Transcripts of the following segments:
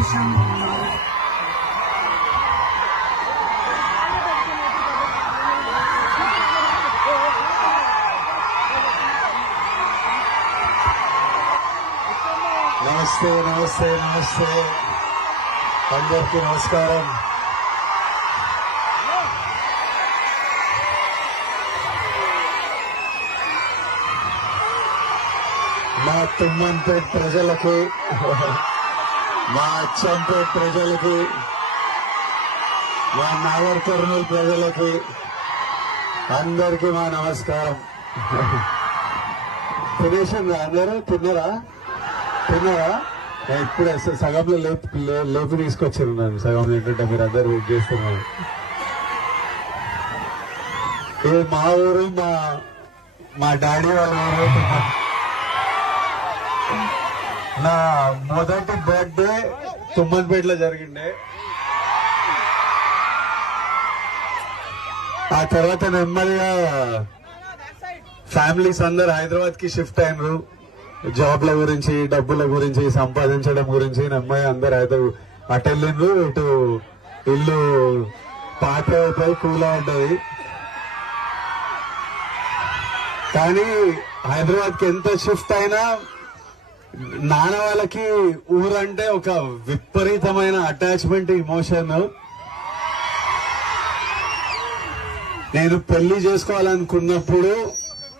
నమస్తే నమస్తే నమస్తే అందరికీ నమస్కారం. మా తుమ్మన్పేట్ ప్రజలకు, మా అచ్చంపేట్ ప్రజలకు, మా నాగర్ కర్నూలు ప్రజలకు అందరికీ మా నమస్కారం. తినేసిందా అందరూ? తిన్నారా? ఇప్పుడే సగంలో లేపు తీసుకొచ్చారు నన్ను. సగంలో ఏంటంటే మీరు అందరు వెయిట్ చేస్తున్నారు. ఇది మా ఊరు, మా డాడీ వాళ్ళ ఊరు. నా మొదటి బర్త్డే తుమ్మన్పేటలో జరిగిండే. ఆ తర్వాత నెమ్మదిగా ఫ్యామిలీస్ అందరు హైదరాబాద్ కి షిఫ్ట్ అయినరు. జాబ్ల గురించి, డబ్బుల గురించి, సంపాదించడం గురించి నెమ్మది అందరు అయితే అటు వెళ్ళిండ్రు. ఇటు ఇల్లు పాత అయిపోయి కూలా ఉంటది. కానీ హైదరాబాద్ కి ఎంత షిఫ్ట్ అయినా నాన్న వాళ్ళకి ఊరంటే ఒక విపరీతమైన అటాచ్మెంట్, ఇమోషన్. నేను పెళ్లి చేసుకోవాలనుకున్నప్పుడు,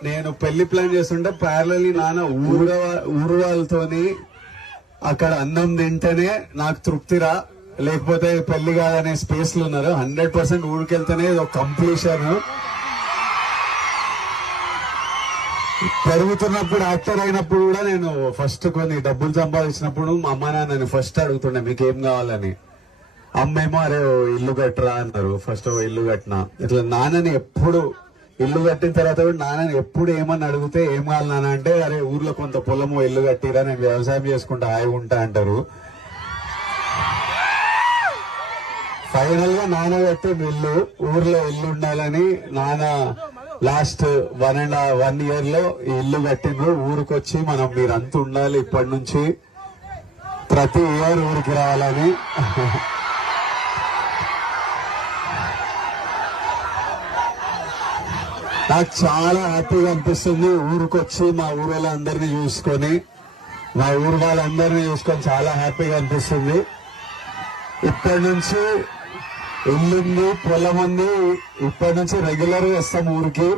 నేను పెళ్లి ప్లాన్ చేస్తుంటే ప్యారలీ నాన్న ఊరు వాళ్ళతోని అక్కడ అన్నం తింటేనే నాకు తృప్తిరా, లేకపోతే పెళ్లి కాదనే స్పేస్ లో ఉన్నారు. 100% ఊరికి వెళ్తేనే ఒక కంప్లీషన్. పెరుగుతున్నప్పుడు, యాక్టర్ అయినప్పుడు కూడా నేను ఫస్ట్ కొన్ని డబ్బులు సంపాదించినప్పుడు మా అమ్మ నాన్నని ఫస్ట్ అడుగుతుండే మీకు ఏం కావాలని. అమ్మేమో అరే ఇల్లు కట్టరా అన్నారు. ఫస్ట్ ఇల్లు కట్టినా. ఇట్లా నాన్నని ఎప్పుడు ఇల్లు కట్టిన తర్వాత కూడా నాన్నని ఎప్పుడు ఏమని అడిగితే ఏం కావాలి నాన్న అంటే అరే ఊర్లో కొంత పొలము ఇల్లు కట్టిరా, నేను వ్యవసాయం చేసుకుంటా హాయిగా ఉంటా అంటారు. ఫైనల్ గా నాన్న కట్టిన ఇల్లు, ఊర్లో ఇల్లు ఉండాలని నాన్న లాస్ట్ 1 year లో ఈ ఇల్లు కట్టిండ్రు. ఊరికొచ్చి మనం మీరంతా ఉండాలి ఇప్పటి నుంచి, ప్రతి ఇయర్ ఊరికి రావాలని. నాకు చాలా హ్యాపీగా అనిపిస్తుంది. ఊరికొచ్చి మా ఊరు వాళ్ళందరినీ చూసుకొని, మా ఊరు వాళ్ళందరినీ చూసుకొని చాలా హ్యాపీగా అనిపిస్తుంది. ఇప్పటి నుంచి ఇల్లుంది, పొలం ఉంది. ఇప్పటి నుంచి రెగ్యులర్ గా వస్తాం ఊరికి.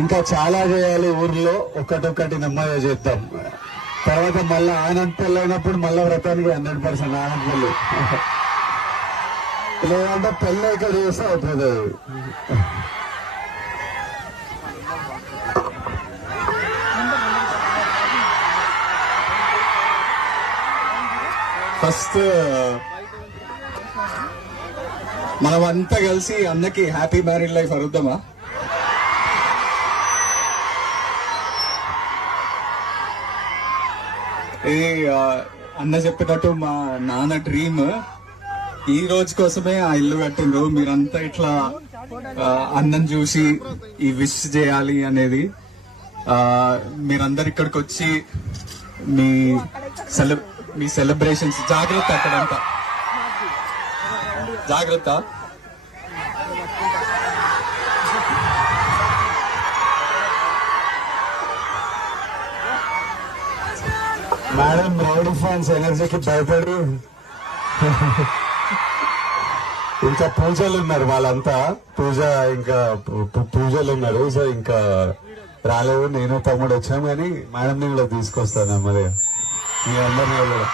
ఇంకా చాలా చేయాలి ఊర్లో, ఒకటొక్కటి నెమ్మదిగా చేద్దాం. తర్వాత మళ్ళీ ఆనంద్ పెళ్ళి అయినప్పుడు మళ్ళీ వ్రతానికి 100% ఆనంద్ పెళ్ళి, లేదంటే పెళ్ళి ఇక్కడ చేస్తే అవుతుంది. ఫస్ట్ మనం అంతా కలిసి అన్నకి హ్యాపీ మ్యారీడ్ లైఫ్ అరుద్దామా? ఇది అన్న చెప్పినట్టు మా నాన్న డ్రీమ్. ఈ రోజు కోసమే ఆ ఇల్లు కట్టిండ్రు. మీరంతా ఇట్లా అన్నం చూసి ఈ విష్ చేయాలి అనేది. మీరందరు ఇక్కడికి వచ్చి మీ సెలబ్రేషన్స్ జాగ్రత్త, అక్కడంతా జాగ్రత్త. మేడం రౌడీ ఫ్యాన్స్ ఎనర్జీకి భయపడి ఇంకా పూజలు ఉన్నారు వాళ్ళంతా. ఇంకా పూజలు ఉన్నారు. సో ఇంకా రాలేదు. నేను తమ్ముడు వచ్చాం కానీ మేడం ని కూడా తీసుకొస్తాను మరి మీ అందరినీ కూడా.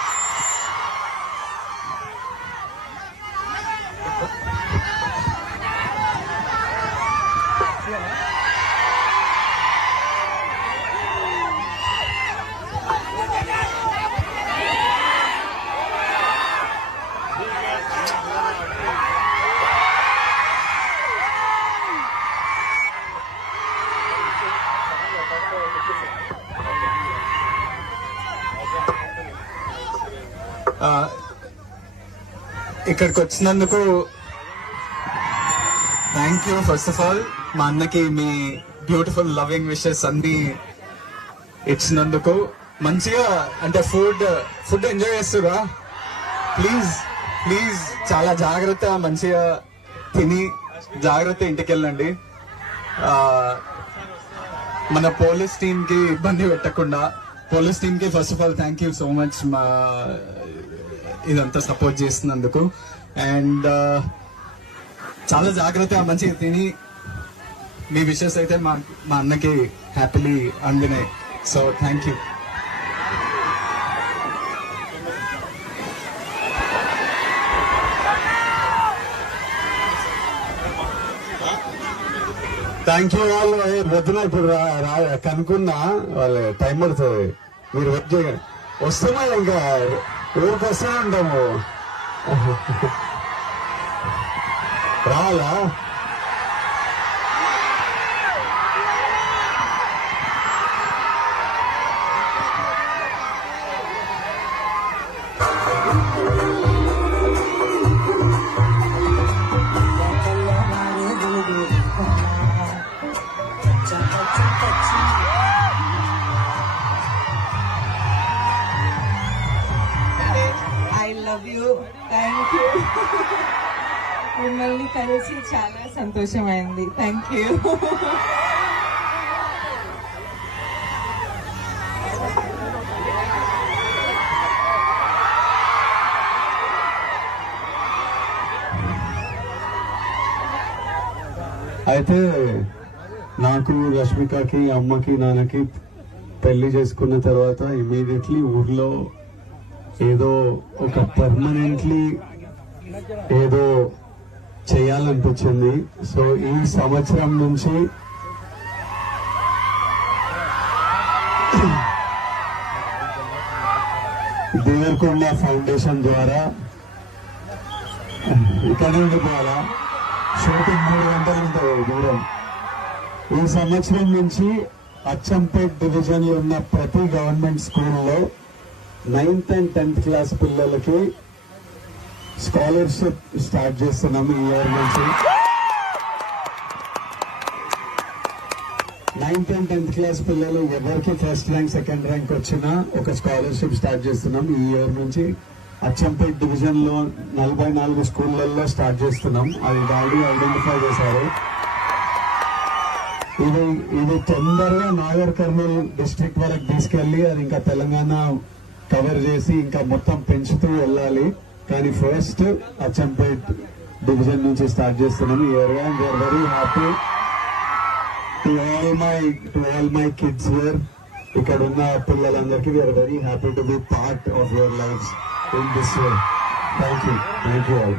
ఇక్కడికి వచ్చినందుకు thank you. First of all మా అన్నకి మీ బ్యూటిఫుల్ లవింగ్ విషెస్ అన్ని ఇచ్చినందుకు. మంచిగా అంటే ఫుడ్ ఎంజాయ్ చేస్తురా? ప్లీజ్ ప్లీజ్ చాలా జాగ్రత్త, మంచిగా తిని జాగ్రత్త ఇంటికి వెళ్ళండి. మన పోలీస్ టీమ్ కి ఇబ్బంది పెట్టకుండా. పోలీస్ టీమ్ కి first of all thank you so much మా ఇదంతా సపోర్ట్ చేస్తున్నందుకు. అండ్ చాలా జాగ్రత్త, మంచిగా తిని మీ విషెస్ అయితే మా అన్నకి హ్యాపీలీ అందినాయి. So thank you. Thank you వాళ్ళు వద్దున ఇప్పుడు కనుక్కున్నా వాళ్ళు టైం పడుతుంది, మీరు వెయిట్ చేయగలరు. వస్తున్నాయి ఇంకా ఊరికి వస్తూనే ఉంటాము. రావాలా? I love you, thank you. మిమ్మల్ని కలిసి చాలా సంతోషమైంది. Thank you. అయితే నాకు రష్మికకి అమ్మకి నాన్నకి పెళ్లి చేసుకున్న తర్వాత ఇమీడియట్లీ ఊర్లో ఏదో ఒక పర్మనెంట్లీ ఏదో చేయాలనిపించింది. సో ఈ సంవత్సరం నుంచి దేవరకొండ ఫౌండేషన్ ద్వారా ఇక్కడ ఉండిపోవాలా, షూటింగ్ 3 గంటలు ఉంటుంది దూరం. ఈ సంవత్సరం నుంచి అచ్చంపేట్ డివిజన్ లో ఉన్న ప్రతి గవర్నమెంట్ స్కూల్లో 9th and 10th క్లాస్ పిల్లలకి స్కాలర్షిప్ స్టార్ట్ చేస్తున్నాము ఈ ఇయర్ నుంచి. 9th and 10th క్లాస్ పిల్లలు ఎవరికి ఫస్ట్ ర్యాంక్ సెకండ్ ర్యాంక్ వచ్చినా ఒక స్కాలర్షిప్ స్టార్ట్ చేస్తున్నాం ఈ ఇయర్ నుంచి. అచ్చంపేట్ డివిజన్ లో 44 స్కూళ్లలో స్టార్ట్ చేస్తున్నాం. అది డాడీ ఐడెంటిఫై చేశారు. ఇది తొందరగా నాగర్ కర్నూల్ డిస్ట్రిక్ట్ వరకు తీసుకెళ్లి అది ఇంకా తెలంగాణ కవర్ చేసి ఇంకా మొత్తం పెంచుతూ వెళ్ళాలి. కానీ ఫస్ట్ అచ్చంపేట్ డివిజన్ నుంచి స్టార్ట్ చేస్తున్నాం ఈ year. And we are very happy to all my kids here. ఇక్కడ ఉన్న పిల్లలందరికీ we are very happy to be part of your life in this way. Thank you all.